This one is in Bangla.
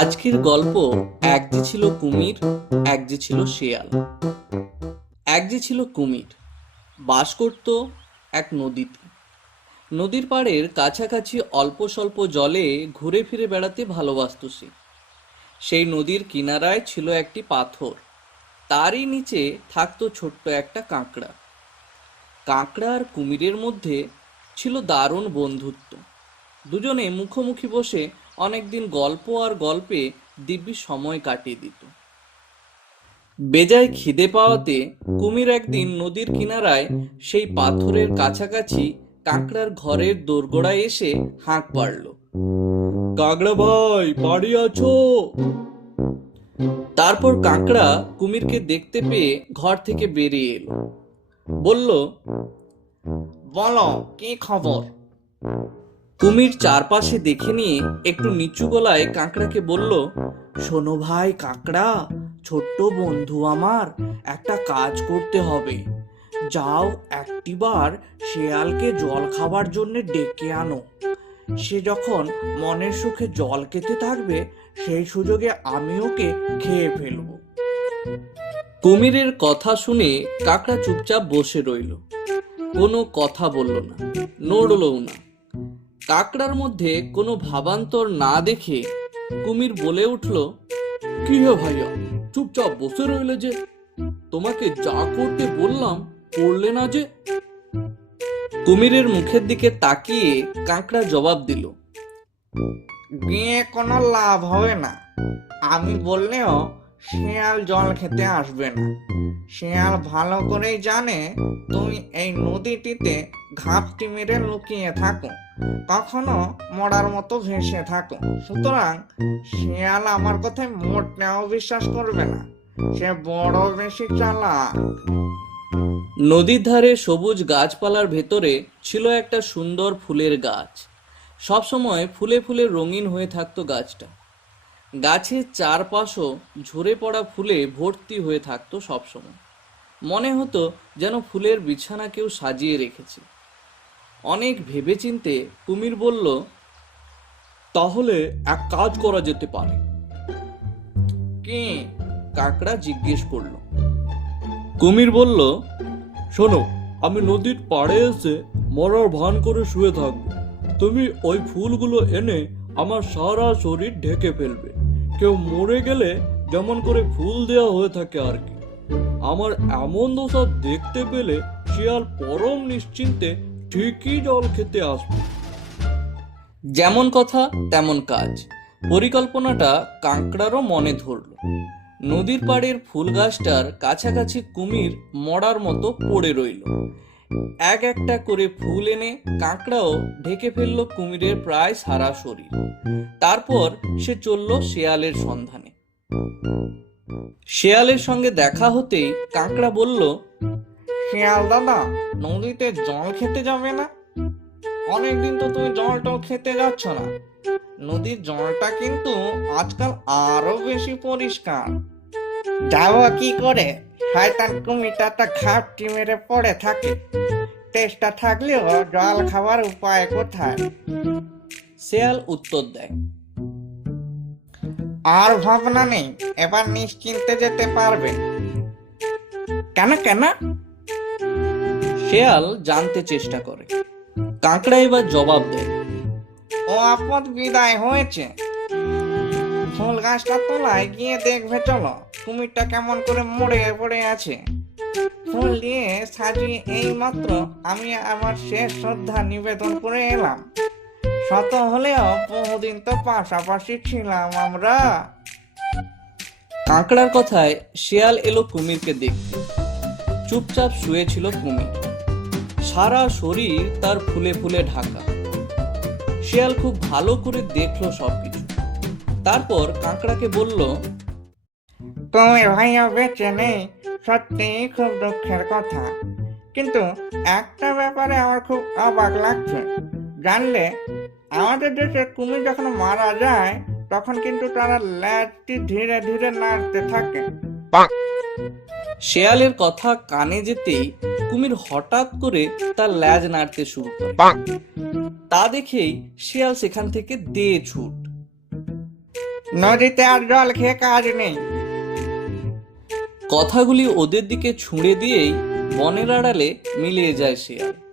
আজকের গল্প এক যে ছিল কুমির, এক যে ছিল শেয়াল। এক যে ছিল কুমির, বাস করত এক নদীতে। নদীর পাড়ের কাছাকাছি অল্প স্বল্প জলে ঘুরে ফিরে বেড়াতে ভালোবাসত সে। সেই নদীর কিনারায় ছিল একটি পাথর, তারই নিচে থাকতো ছোট্ট একটা কাঁকড়া। কাঁকড়া আর কুমিরের মধ্যে ছিল দারুণ বন্ধুত্ব। দুজনে মুখোমুখি বসে অনেকদিন গল্প আর গল্পে দিব্যি সময় কাটিয়ে দিত। বেজায় খিদে পাওয়াতে কুমির একদিন নদীর কিনারায় সেই পাথরের কাছাকাছি কাঁকড়ার ঘরের দোরগোড়ায় এসে হাঁক পাড়ল, কাঁকড়া ভাই বাড়ি আছো? তারপর কাঁকড়া কুমিরকে দেখতে পেয়ে ঘর থেকে বেরিয়ে এলো, বলল, বলো কি খবর? কুমির চারপাশে দেখে নিয়ে একটু নিচু গলায় কাঁকড়াকে বলল, শোনো ভাই কাঁকড়া, ছোট্ট বন্ধু আমার, একটা কাজ করতে হবে। যাও একটিবার শেয়ালকে জল খাবার জন্য ডেকে আনো। সে যখন মনের সুখে জল খেতে থাকবে, সেই সুযোগে আমি ওকে খেয়ে ফেলবো। কুমিরের কথা শুনে কাকড়া চুপচাপ বসে রইল, কোনো কথা বলল না, নড়লও না। কাকড়ার মধ্যে কোনো ভাবান্তর না দেখে কুমির বলে উঠল, কি হে ভাইয়া, চুপচাপ বসে রইলে যে? তোমাকে যা করতে বললাম করলে না যে? কুমিরের মুখের দিকে তাকিয়ে কাঁকড়া জবাব দিল, গিয়ে কোনো লাভ হবে না। আমি বললেও শেয়াল জল খেতে আসবে না। শেয়াল ভালো করেই জানে তুমি এই নদীটিতে ঘাপটি মেরে লুকিয়ে থাকো, কখনো মরার মতো ভেসে থাকো। সুতরাং শেয়াল আমার কথায় মোটেও বিশ্বাস করবে না। সে বড় বেশি চালাক। নদীর ধারে সবুজ গাছপালার ভেতরে ছিল একটা সুন্দর ফুলের গাছ। সবসময় ফুলে ফুলে রঙিন হয়ে থাকতো গাছটা। গাছের চারপাশও ঝরে পড়া ফুলে ভর্তি হয়ে থাকতো সবসময়। মনে হতো যেন ফুলের বিছানা কেউ সাজিয়ে রেখেছে। অনেক ভেবেচিন্তে কুমির বলল, তাহলে এক কাজ করা যেতে পারে। কি? কাকড়া জিজ্ঞেস করলো। কুমির বলল, শোনো, আমি নদীর পাড়ে এসে মরার ভান করে শুয়ে থাকবো। তুমি ওই ফুলগুলো এনে আমার সারা শরীর ঢেকে ফেলবে। কেউ মরে গেলে যেমন করে ফুল দেওয়া হয়ে থাকে আর কি। আমার এমন দশা দেখতে পেলে শিয়াল পরম নিশ্চিন্তে ঠিকই জল খেতে আসবে। যেমন কথা তেমন কাজ। পরিকল্পনাটা কাঁকড়ারও মনে ধরল। নদীর পাড়ের ফুল গাছটার কাছাকাছি কুমির মরার মতো পড়ে রইল। এক একটা করে ফুল এনে কাঁকড়াও ঢেকে ফেললো কুমিরের প্রায় সারা শরীর। তারপর সে চলল শেয়ালের সন্ধানে। শেয়ালের সঙ্গে দেখা হতেই কাঁকড়া বলল, শেয়াল দাদা, নদীতে জল খেতে যাবে না? অনেকদিন তো তুমি জলটাও খেতে যাচ্ছ না। নদীর জলটা কিন্তু আজকাল আরো বেশি পরিষ্কার। যাবো কি করে? শয়তান কুমিরটা ঘাপটি মেরে পড়ে থাকে। চেষ্টা থাকলেও জল খাওয়ার উপায় কোথায়? শেয়াল উত্তর দেয়, আর ভাবনা নেই, এবার নিশ্চিন্তে যেতে পারবে। কেন কেন? শেয়াল জানতে চেষ্টা করে। কাঁকড়া এবার জবাব দেয়, ও আপদ বিদায় হয়েছে। ফুল গাছটা তলায় গিয়ে দেখবে চলো, কুমিরটা কেমন করে মরে পড়ে আছে। ফুল দিয়ে সাজিয়ে এই মাত্র আমি আমার শেষ শ্রদ্ধা নিবেদন করে এলাম। শত হলেও বহুদিন তো পাশাপাশি ছিলাম আমরা। কাঁকড়ার কথায় শেয়াল এলো কুমিরকে দেখতে। চুপচাপ শুয়েছিল কুমির, সারা শরীর তার ফুলে ফুলে ঢাকা। শেয়াল খুব ভালো করে দেখলো সবকিছু। তারপর কাঁকড়াকে বলল, কুমির ভাইয়া বেঁচে নেই, সত্যি খুব দুঃখের কথা। কিন্তু একটা ব্যাপারে আমার খুব অবাক লাগছে। জানলে, আমাদের দেশে কুমির যখন মারা যায় তখন কিন্তু তারা ল্যাজটি ধীরে ধীরে নাড়তে থাকে। শেয়ালের কথা কানে যেতেই কুমির হঠাৎ করে তার ল্যাজ নাড়তে শুরু করে। তা দেখেই শেয়াল সেখান থেকে দে ছুট। নদীতে আর জল খেয়ে কাজ নেই। কথাগুলি ওদের দিকে ছুঁড়ে দিয়েই বনের আড়ালে মিলিয়ে যায় শিয়াল।